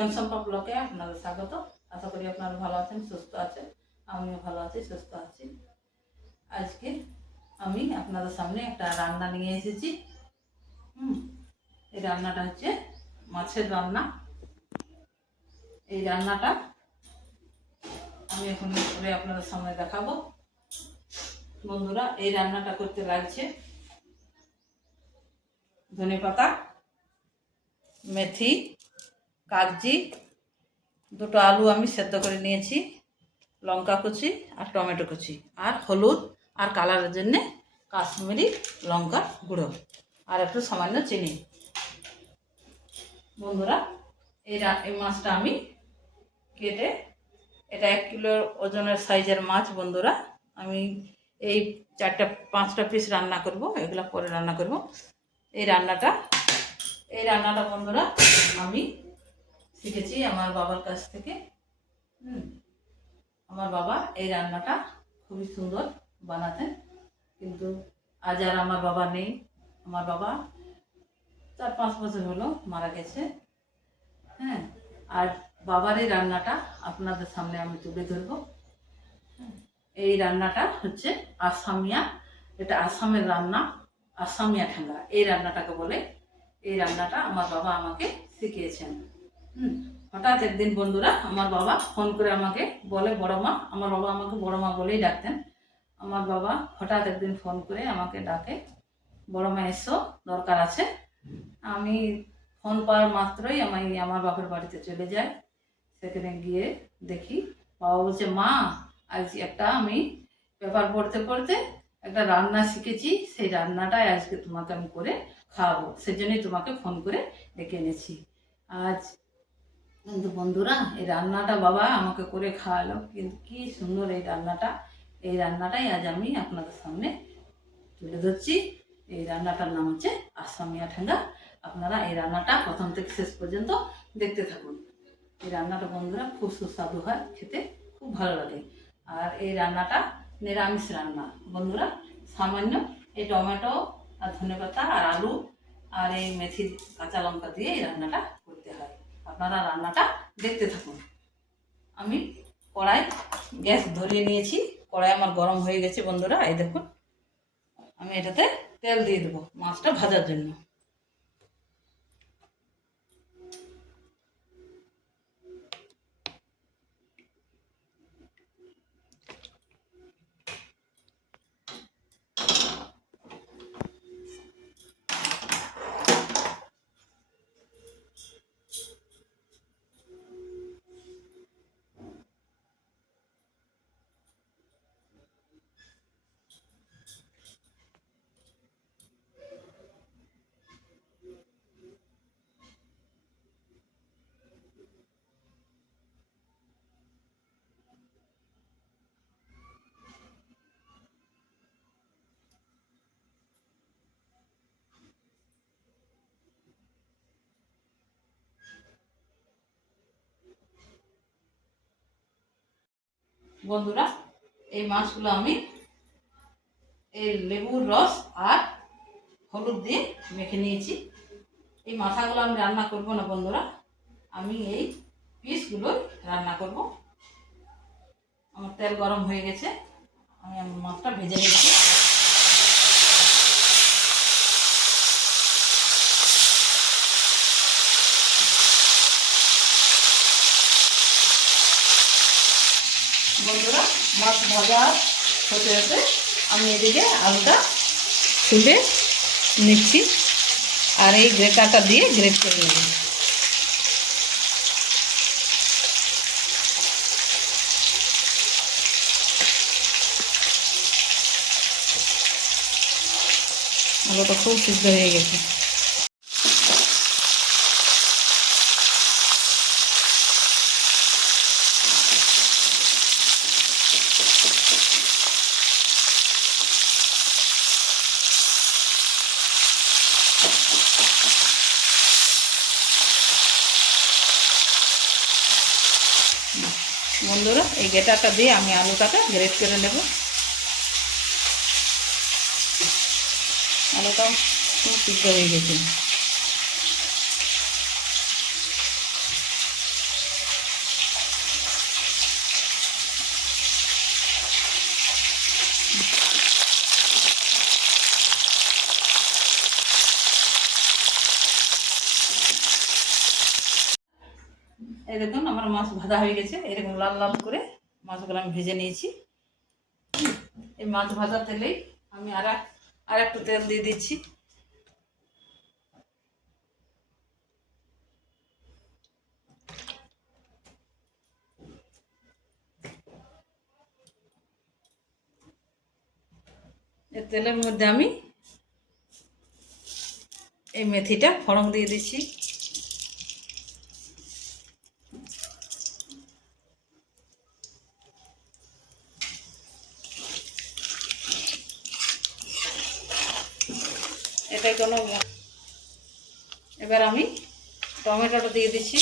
সুকান সম্পা ব্লকে আপনাদের স্বাগত। আশা করি আপনারা ভালো আছেন, সুস্থ আছেন। আমিও ভালো আছি, সুস্থ আছি। আজকে আমি আপনাদের সামনে একটা রান্না নিয়ে এসেছি। হুম, এই রান্নাটা হচ্ছে মাছের রান্না। এই রান্নাটা আমি এখন করে আপনাদের সামনে দেখাবো। বন্ধুরা, এই রান্নাটা করতে লাগছে ধনে পাতা মেথি কাগজি, দুটো আলু আমি সেদ্ধ করে নিয়েছি, লঙ্কা কুচি আর টমেটো কুচি আর হলুদ আর কালারের জন্যে কাশ্মীরি লঙ্কা গুঁড়ো আর একটু সামান্য চিনি। বন্ধুরা, এই এই মাছটা আমি কেটে, এটা এক কিলো ওজনের সাইজের মাছ বন্ধুরা, আমি এই চারটা, পাঁচটা পিস রান্না করব, এগুলো পরে রান্না করব। এই রান্নাটা এই রান্নাটা বন্ধুরা আমি শিখেছি আমার বাবার কাছ থেকে। হুম। আমার বাবা এই রান্নাটা খুবই সুন্দর বানাতেন। কিন্তু আজ আর আমার বাবা নেই। আমার বাবা চার পাঁচ বছর হলো মারা গেছে। হ্যাঁ আর বাবার এই রান্নাটা আপনাদের সামনে আমি তুলে ধরবো। এই রান্নাটা হচ্ছে আসামিয়া। এটা আসামের রান্না, আসামিয়া ঠেঙ্গা। এই রান্নাটাকে বলে এই রান্নাটা আমার বাবা আমাকে শিখিয়েছেন। হঠাৎ একদিন বন্ধুরা আমার বাবা ফোন করে আমাকে বলে, বড় মা, আমার বাবা আমাকে বড় মা বলেই ডাকতেন। আমার বাবা হঠাৎ একদিন ফোন করে আমাকে ডাকে, বড় মা, এসো, দরকার আছে। আমি ফোন পাওয়ার মাত্রই আমি আমার বাপের বাড়িতে চলে যাই। সেখানে গিয়ে দেখি, বাবা বলছে, মা, আজ একটা আমি পেপার পড়তে পড়তে একটা রান্না শিখেছি। সেই রান্নাটাই আজকে তোমাকে আমি করে খাওয়াবো। সেজন্যই তোমাকে ফোন করে ডেকে এনেছি। আজ কিন্তু বন্ধুরা, এই রান্নাটা বাবা আমাকে করে খাওয়ালো। কিন্তু কি সুন্দর এই রান্নাটা। এই রান্নাটাই আজ আমি আপনাদের সামনে তুলে ধরছি। এই রান্নাটার নাম হচ্ছে আসামিয়া ঠেঙ্গা। আপনারা এই রান্নাটা প্রথম থেকে শেষ পর্যন্ত দেখতে থাকুন। এই রান্নাটা বন্ধুরা খুব সুস্বাদু হয়, খেতে খুব ভালো লাগে। আর এই রান্নাটা নিরামিষ রান্না। বন্ধুরা, সামান্য এই টমেটো আর ধনেপাতা আর আলু আর এই মেথি কাঁচা লঙ্কা দিয়ে এই রান্নাটা আপনারা রান্নাটা দেখতে থাকুন। আমি কড়াই, গ্যাস ধরিয়ে নিয়েছি। কড়াই আমার গরম হয়ে গেছে বন্ধুরা, এই দেখুন। আমি এটাতে তেল দিয়ে দেবো মাছটা ভাজার জন্য। বন্ধুরা, এই মাছগুলো আমি এই লেবুর রস আর হলুদ দিয়ে মেখে নিয়েছি। এই মাথাগুলো আমি রান্না করব না বন্ধুরা, আমি এই পিসগুলো রান্না করব। আমার তেল গরম হয়ে গেছে, আমি আমার মাছটা ভেজে নিচ্ছি। বন্ধুরা, মাছ ভাজা হতে হতে আমি এদিকে আলুটা তুলে নিচ্ছি আর এই গ্রেটারটা দিয়ে গ্রেট করে নেব। আলুটা খুব সিদ্ধ হয়ে গেছে। বন্ধুরা এই গেটারটা দিয়ে আমি আলুটাকে গ্রেট করে নেব। আলুটা খুব সিদ্ধ হয়ে গেছে। এই দেখুন আমার মাছ ভাজা হয়ে গেছে। এরকম লাল লাল করে মাছগুলো আমি ভেজে নিয়েছি। এই মাছ ভাজা তেলেই আমি আর আর একটু তেল দিয়ে দিচ্ছি। এই তেলের মধ্যে আমি এই মেথিটা ফড়ং দিয়ে দিচ্ছি। এটা কোনো এবার আমি টমেটোটা দিয়ে দিচ্ছি।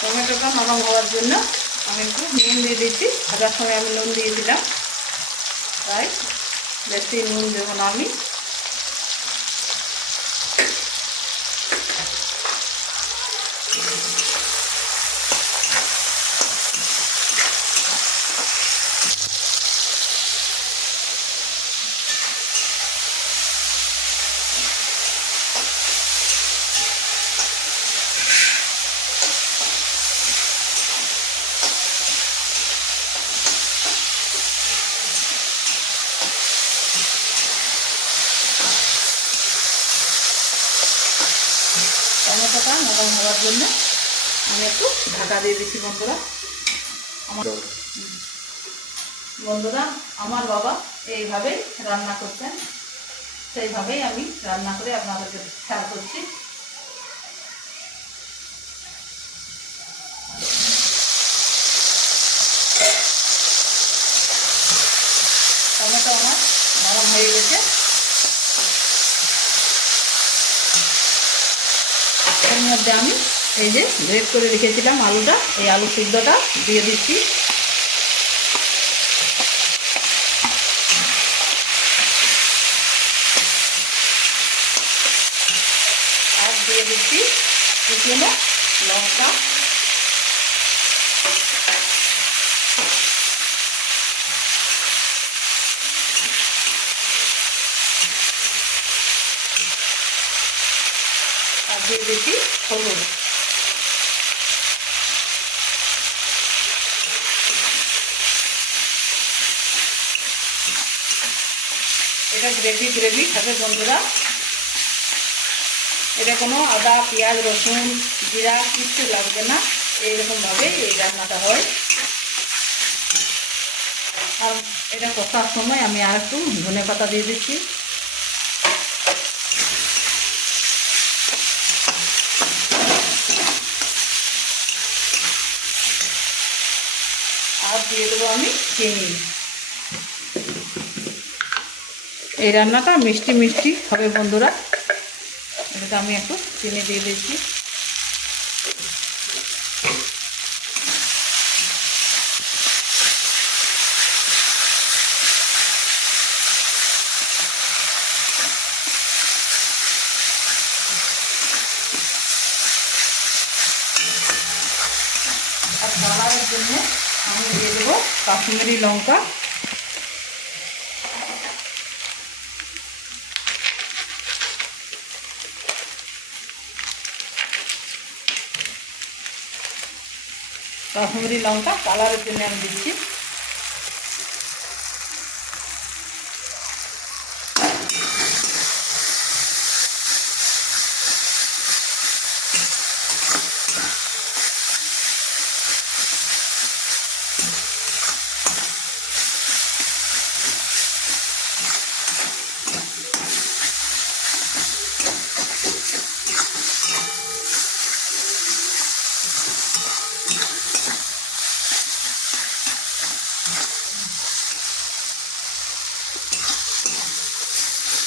টমেটোটা নরম হওয়ার জন্য আমি একটু নুন দিয়ে দিচ্ছি। ভাজার সময় আমি নুন দিয়ে দিলাম। তাই বেশি নুন দেবো না আমি টমেটোটা নরম হওয়ার জন্য আমি একটু ঢাকা দিয়ে দিচ্ছি বন্ধুরা। আমার বন্ধুরা আমার বাবা এইভাবেই রান্না করতেন। সেইভাবেই আমি রান্না করে আপনাদেরকে শেয়ার করছি টমেটো আমার নরম হয়ে গেছে এর মধ্যে আমি এই যে গ্রেট করে রেখেছিলাম আলুটা, এই আলু সিদ্ধটা দিয়ে দিচ্ছি। আর দিয়ে দিচ্ছি শুকনো লঙ্কা। দিয়ে দিচ্ছি হলুদ। এটা গ্রেভি গ্রেভি থাকে বন্ধুরা। এটা কোনো আদা, পেঁয়াজ, রসুন, জিরা, কিচ্ছু লাগবে না। এইরকমভাবে এই রান্নাটা হয়। আর এটা কষার সময় আমি আর একটু ধনে পাতা দিয়ে দিচ্ছি আর দিয়ে দেবো আমি চিনি এই রান্নাটা মিষ্টি মিষ্টি হবে বন্ধুরা। এটা আমি একটু চিনি দিয়ে দিচ্ছি আর কালারের জন্য আমি দিয়ে দেবো কাশ্মীরি লঙ্কা। কাশ্মীরি লঙ্কা কালারের জন্য আমি দিচ্ছি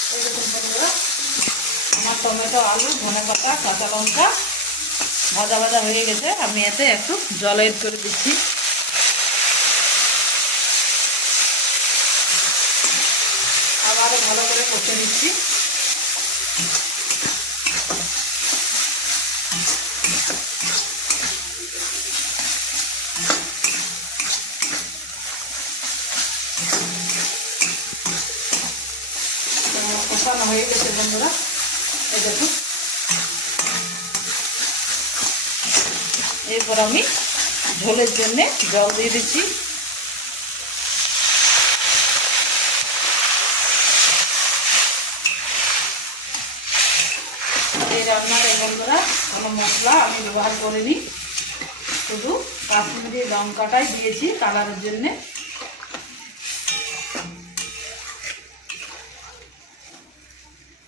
এই দেখুন বন্ধুরা আমার টমেটো আলু, ধনে পাতা, কাঁচা লঙ্কা, ভাজা ভাজা হয়ে গেছে। আমি এতে একটু জল এড করে দিচ্ছি। আবারও ভালো করে কষে নিচ্ছি হয়ে গেছে বন্ধুরা এই দেখুন এরপর আমি ঝোলের জন্যে জল দিয়ে দিচ্ছি। এই রান্নাটা বন্ধুরা, কোনো মশলা আমি ব্যবহার করিনি। শুধু কাশ্মীরি লঙ্কাটাই দিয়েছি কালারের জন্যে।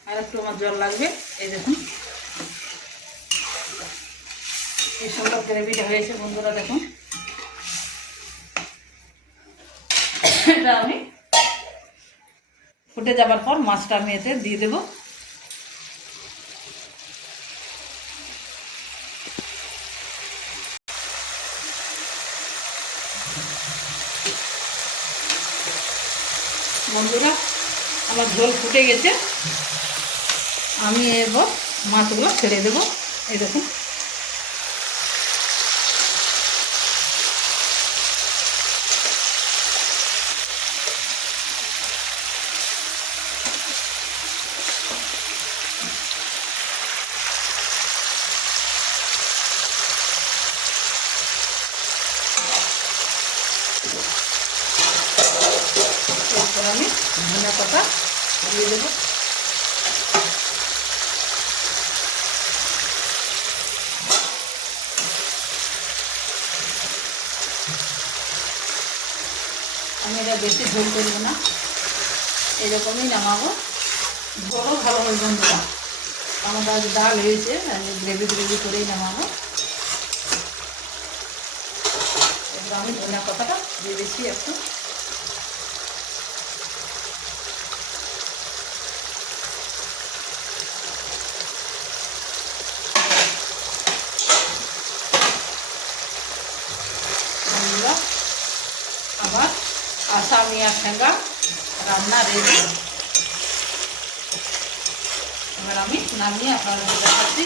আর একটু আমার জল লাগবে, এই দেখুন। সুন্দর গ্রেভিটা হয়েছে, বন্ধুরা দেখুন এটা আমি ফুটে যাবার পর মাছটা আমি এতে দিয়ে দেবো। বন্ধুরা, আমার ঝোল ফুটে গেছে। আমি এবার মাছগুলো ছেড়ে দেবো। এই দেখুন এরপর আমি ধনে পাতা দিয়ে দেবো। আমি এটা বেশি ঝোল করব না। এরকমই নামাবো। ঝোলও ভালো হয় বন্ধুরা। আমাদের আজ ডাল হয়েছে, আমি গ্রেভি গ্রেভি করেই নামাবো। এবার আমি ধনে পাতাটা দিয়ে দিচ্ছি একটু বন্ধুরা আবার আসামিয়া ঠেঙ্গা রান্না রেডি এবার আমি নামিয়ে আপনাদের দেখাচ্ছি।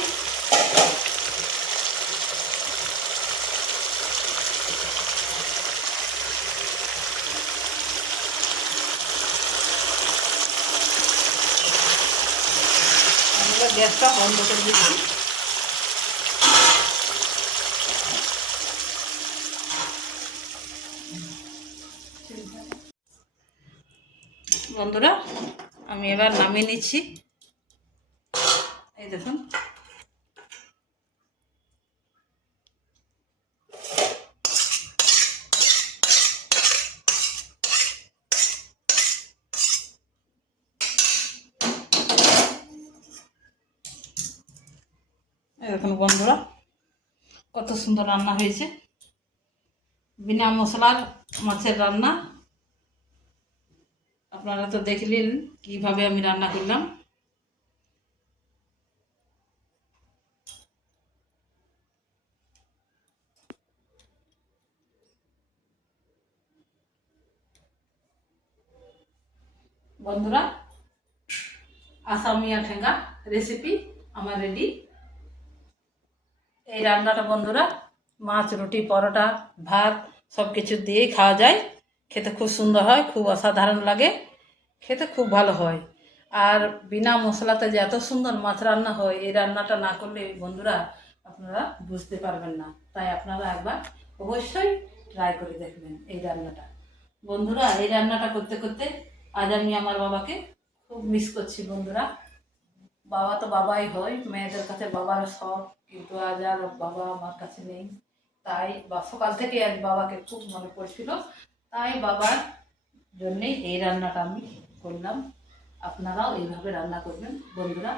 গ্যাসটা বন্ধ করে দিচ্ছি। বন্ধুরা, আমি এবার নামিয়ে নিচ্ছি। এই দেখুন। দেখুন বন্ধুরা, কত সুন্দর রান্না হয়েছে। বিনা মশলার মাছের রান্না। আপনারা তো দেখলেন কীভাবে আমি রান্না করলাম। বন্ধুরা, আসামিয়া ঠেঙ্গা রেসিপি আমার রেডি এই রান্নাটা বন্ধুরা, মাছ, রুটি, পরোটা, ভাত সব কিছু দিয়েই খাওয়া যায়। খেতে খুব সুন্দর হয়, খুব অসাধারণ লাগে। খেতে খুব ভালো হয়। আর বিনা মশলাতে যে এত সুন্দর মাছ রান্না হয়, এই রান্নাটা না করলে বন্ধুরা আপনারা বুঝতে পারবেন না। তাই আপনারা একবার অবশ্যই ট্রাই করে দেখবেন এই রান্নাটা। বন্ধুরা, এই রান্নাটা করতে করতে আজ আমি আমার বাবাকে খুব মিস করছি বন্ধুরা। বাবা তো বাবাই হয়, মেয়েদের কাছে বাবার সব কিন্তু আজ আর বাবা আমার কাছে নেই। তাই বা সকাল থেকে আজ বাবাকে খুব মনে পড়ছিল। তাই বাবার জন্যেই এই রান্নাটা আমি করলাম। আপনারাও এইভাবে রান্না করবেন, বন্ধুরা।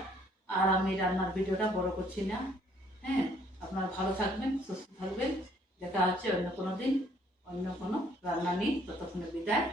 আর আমি রান্নার ভিডিওটা বড় করছি না। হ্যাঁ আপনারা ভালো থাকবেন, সুস্থ থাকবেন। দেখা হচ্ছে অন্য কোনো দিন, অন্য কোনো রান্না নিয়ে। ততক্ষণে বিদায়।